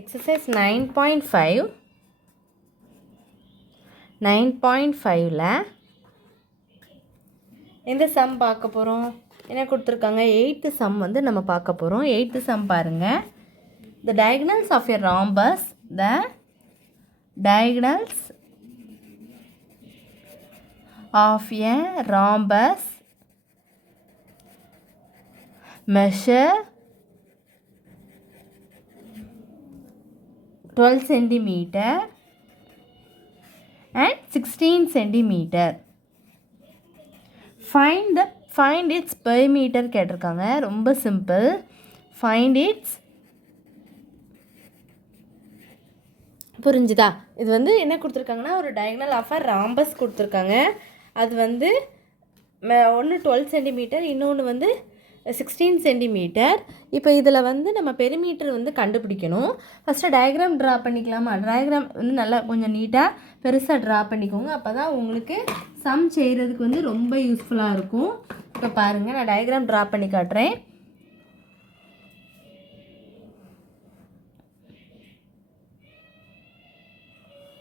Exercise 9.5 9.5ல இந்த some பார்க்க போகிறோம். என்ன கொடுத்துருக்காங்க, 8th சம் வந்து நம்ம பார்க்க போகிறோம். 8th சம் பாருங்கள். The diagonals of a rhombus, the diagonals of a rhombus measure 12 centimeter and 16 centimeter. Find its perimeter கேட்டிருக்காங்க. ரொம்ப சிம்பிள். Find its, புரிஞ்சுதா? இது வந்து என்ன கொடுத்துருக்காங்கன்னா, ஒரு diagonal of a rhombus கொடுத்துருக்காங்க. அது வந்து ஒன்று 12 சென்டிமீட்டர், இன்னொன்று வந்து 16 சென்டிமீட்டர். இப்போ இதில் வந்து நம்ம பெரிமீட்டர் வந்து கண்டுபிடிக்கணும். ஃபஸ்ட்டு டயக்ராம் ட்ரா பண்ணிக்கலாமா? டயக்ராம் வந்து நல்லா கொஞ்சம் நீட்டாக பெருசாக ட்ரா பண்ணிக்கோங்க. அப்போ தான் உங்களுக்கு சம் செய்கிறதுக்கு வந்து ரொம்ப யூஸ்ஃபுல்லாக இருக்கும். இப்போ பாருங்கள், நான் டயக்ராம் ட்ரா பண்ணி காட்டுறேன்.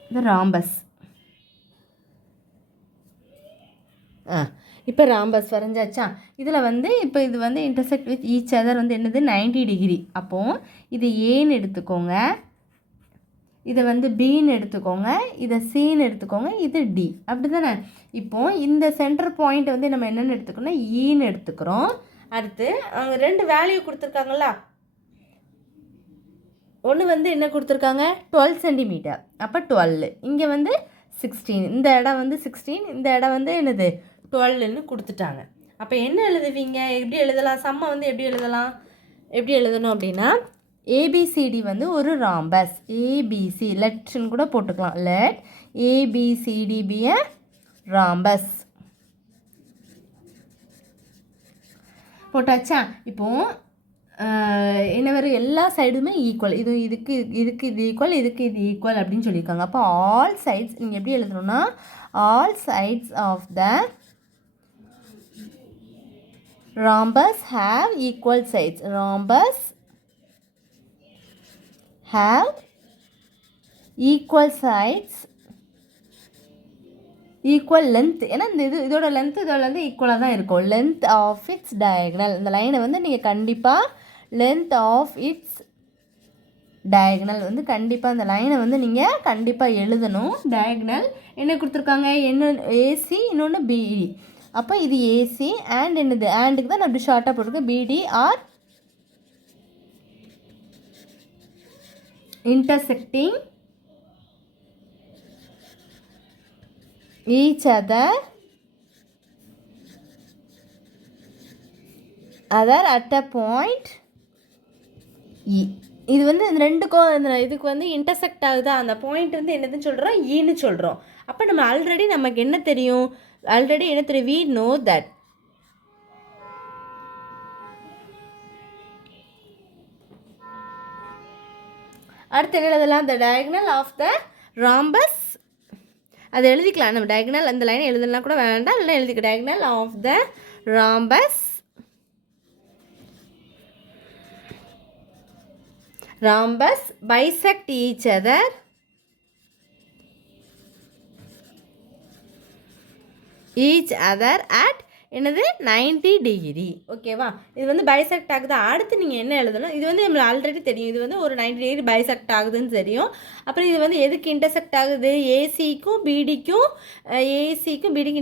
இது ராம்பஸ். இப்போ ராம்பஸ் வரைஞ்சாச்சா? இதில் வந்து இப்போ இது வந்து இன்டர்செக்ட் வித் ஈச் அதர் வந்து என்னது 90 டிகிரி. அப்போது இது ஏன்னு எடுத்துக்கோங்க, இதை வந்து பின்னு எடுத்துக்கோங்க, இதை சின்னு எடுத்துக்கோங்க, இது டி. அப்படி தானே? இப்போது இந்த சென்டர் பாயிண்ட் வந்து நம்ம என்னென்னு எடுத்துக்கோன்னா ஈன்னு எடுத்துக்கிறோம். அடுத்து அவங்க 2 வேல்யூ கொடுத்துருக்காங்களா? ஒன்று வந்து என்ன கொடுத்துருக்காங்க, 12 சென்டிமீட்டர். அப்போ 12, இங்கே வந்து 16, இந்த இடம் வந்து 16, இந்த இடம் வந்து என்னது 12ன்னு கொடுத்துட்டாங்க. அப்போ என்ன எழுதுவீங்க, எப்படி எழுதலாம்? சம்மை வந்து எப்படி எழுதணும் அப்படின்னா, ஏபிசிடி வந்து ஒரு ராம்பஸ். ஏபிசி லெட்னு கூட போட்டுக்கலாம். Let ABCD be a rhombus. போட்டாச்சா? இப்போது என்ன வரும், எல்லா சைடுமே ஈக்குவல். இதுக்கு இது ஈக்குவல், இதுக்கு இது ஈக்குவல் அப்படின்னு சொல்லியிருக்காங்க. அப்போ ஆல் சைட்ஸ் நீங்கள் எப்படி எழுதணும்னா, all sides of the rhombus have equal sides. Rhombus have equal sides, equal length. ஏன்னா இதோட லென்த் ஈக்குவலாக தான் இருக்கும். Length of its diagonal. இந்த லைனை வந்து நீங்கள் கண்டிப்பாக லென்த் ஆஃப் இட்ஸ் டயகனல் வந்து கண்டிப்பாக இந்த லைனை வந்து நீங்கள் கண்டிப்பாக எழுதணும். டயகனல் என்ன கொடுத்துருக்காங்க, என்ன ஏசி, இன்னொன்று பிஇ. அப்போ இது ஏசி அண்ட் என்னது ஆண்டுக்கு தான் நான் அப்படி ஷார்ட்டாக போட்டிருக்கேன். பிடி R intersecting each other at a point E. இது வந்து இந்த ரெண்டுக்கும் இந்த இதுக்கு வந்து இன்டர்செக்ட் ஆகுதா, அந்த பாயிண்ட் வந்து என்னதுன்னு சொல்கிறோம், ஈன்னு சொல்கிறோம். அப்போ நம்ம ஆல்ரெடி நமக்கு என்ன தெரியும், we know that. அடுத்து என்ன எழுதலாம், the diagonal of the rhombus. அது எழுதிக்கலாம் நம்ம. diagonal அந்த லைனை எழுதலாம் கூட வேண்டாம், இல்லை எழுதிக்க. diagonal of the rhombus bisect each other at என்னது 90 டிகிரி. ஓகேவா? இது வந்து பைசெக்ட் ஆகுது. அடுத்து நீங்கள் என்ன எழுதணும், இது வந்து நம்மளுக்கு ஆல்ரெடி தெரியும். இது வந்து ஒரு 90 டிகிரி பைசெக்ட் ஆகுதுன்னு தெரியும். அப்புறம் இது வந்து எதுக்கு இன்டர்செக்ட் ஆகுது, ஏசிக்கும் பிடிக்கும்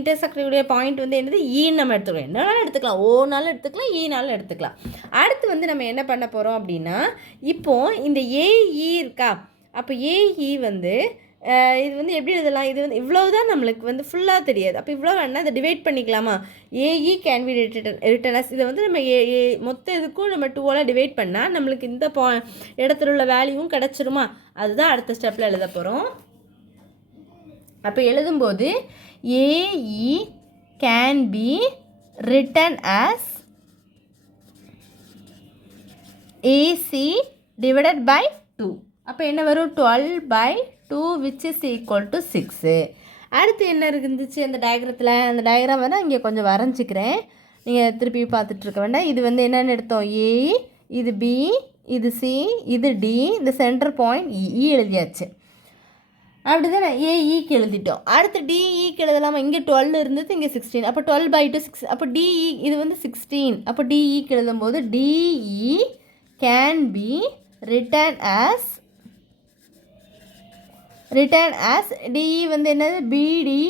இன்டர்செக்ட் ஆகக்கூடிய பாயிண்ட் வந்து என்னது ஈன்னு நம்ம எடுத்துக்கலாம். என்னன்னாலும் எடுத்துக்கலாம், ஓனாலும் எடுத்துக்கலாம், ஈனாலும் எடுத்துக்கலாம். அடுத்து வந்து நம்ம என்ன பண்ண போகிறோம் அப்படின்னா, இப்போது இந்த ஏஇ இருக்கா, அப்போ ஏஇ வந்து இது வந்து எப்படி எழுதலாம், இது வந்து இவ்வளோ தான் நம்மளுக்கு வந்து ஃபுல்லாக தெரியாது. அப்போ இவ்வளோ வேணால் அதை டிவைட் பண்ணிக்கலாமா? AE can be written as. இதை வந்து நம்ம மொத்த இதுக்கும் நம்ம 2ஆல் டிவைட் பண்ணால் நம்மளுக்கு இந்த இடத்துல உள்ள வேல்யூவும் கிடச்சிருமா? அதுதான் அடுத்த ஸ்டெப்பில் எழுத போகிறோம். அப்போ எழுதும்போது AE can be written as AC divided by 2. அப்போ என்ன வரும், 12/2 which is equal to 6. அடுத்து என்ன இருந்துச்சு அந்த டயக்ரத்தில், அந்த டயக்ராம் வந்து இங்கே கொஞ்சம் வரைஞ்சிக்கிறேன், நீங்கள் திருப்பி பார்த்துட்ருக்க வேண்டாம். இது வந்து என்னென்னு எடுத்தோம், ஏ, இது பி, இது சி, இது டி, இந்த சென்டர் பாயிண்ட் இ எழுதியாச்சு. அப்படி தானே ஏஇக்கு எழுதிட்டோம். அடுத்து டிஇக்கு எழுதலாமா? இங்கே 12 இருந்தது, இங்கே 16. அப்போ 12/2 6. அப்போ டிஇ இது வந்து 16. அப்போ டிஇக்கு எழுதும்போது DE can be return as DE வந்து என்னது? பிடி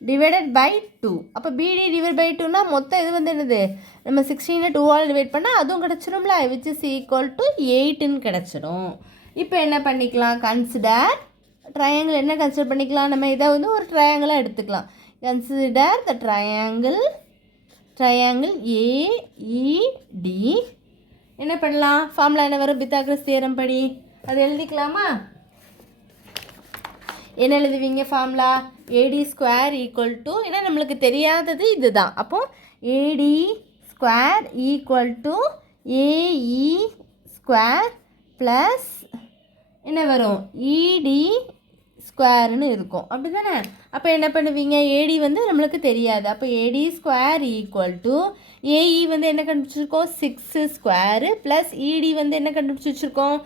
டிவைடட் பை 2. அப்போ பிடி டிவைட் பை 2னா மொத்தம் இது வந்து என்னது? நம்ம 16 2ஆல் டிவைட் பண்ணால் அதுவும் கிடச்சிடும்ல, விச் இஸ் ஈக்குவல் டு 8ன்னு கிடச்சிடும். இப்போ என்ன பண்ணிக்கலாம்? கன்சிடர் ட்ரையாங்கிள் என்ன கன்சிடர் பண்ணிக்கலாம்? நம்ம இதை வந்து ஒரு ட்ரையாங்கிளாக எடுத்துக்கலாம். Consider the triangle AED. என்ன பண்ணலாம்? ஃபார்முலா என்ன வரும்? பித்தாகரஸ் தியரம் படி அது எழுதிக்கலாமா? என்ன எழுதுவீங்க formula? AD square equal to, ஏன்னா நம்மளுக்கு தெரியாதது இதுதான். அப்போது AD square equal to AE square plus என்ன வரும்? இடி ஸ்கொயர்னு இருக்கும். அப்படி தானே? அப்போ என்ன பண்ணுவீங்க? ஏடி வந்து நம்மளுக்கு தெரியாது. அப்போ ஏடி ஸ்கொயர் ஈக்குவல் டு ஏஇ வந்து என்ன கண்டுபிடிச்சிருக்கோம்? 6 ஸ்கொயரு ப்ளஸ் இடி வந்து என்ன கண்டுபிடிச்சி வச்சுருக்கோம்?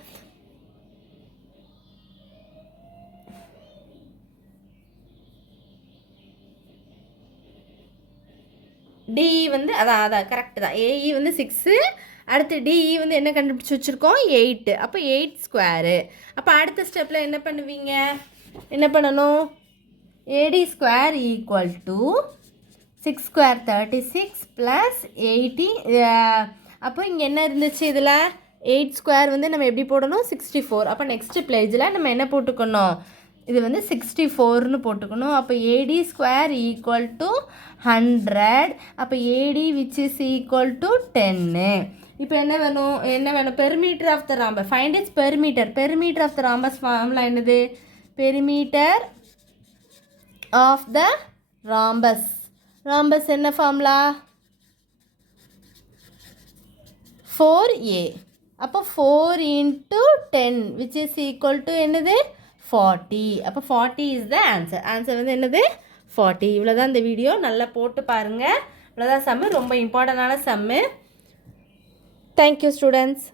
டிஇ வந்து அதான் கரெக்டு தான். ஏஇ வந்து 6, அடுத்து டிஇ வந்து என்ன கண்டுபிடிச்சி வச்சுருக்கோம்? 8. அப்போ 8 ஸ்கொயரு. அப்போ அடுத்த ஸ்டெப்பில் என்ன பண்ணுவீங்க? என்ன பண்ணணும்? AD square equal to 6 square 36 plus 80. அப்போ இங்கே என்ன இருந்துச்சு? இதில் 8 ஸ்கொயர் வந்து நம்ம எப்படி போடணும்? 64. அப்போ நெக்ஸ்ட் பேஜில் நம்ம என்ன போட்டுக்கணும்? இது வந்து 64ன்னு போட்டுக்கணும். அப்போ ஏடி ஸ்கொயர் ஈக்குவல் டு 100. அப்போ AD which is equal to 10. இப்போ என்ன வேணும்? Perimeter of the rhombus. Find its perimeter of the rhombus formula என்னது? பெரிமீட்டர் ஆஃப் த ராம்பஸ் என்ன ஃபார்முலா? 4a. அப்போ 4 into 10 which is equal to என்னது? 40. அப்போ 40 is the answer. ஆன்சர் வந்து என்னது? 40. இவ்வளோதான் இந்த வீடியோ. நல்லா போட்டு பாருங்கள். இவ்வளோதான் சம்மு. ரொம்ப இம்பார்ட்டண்டான சம்மு. Thank you students.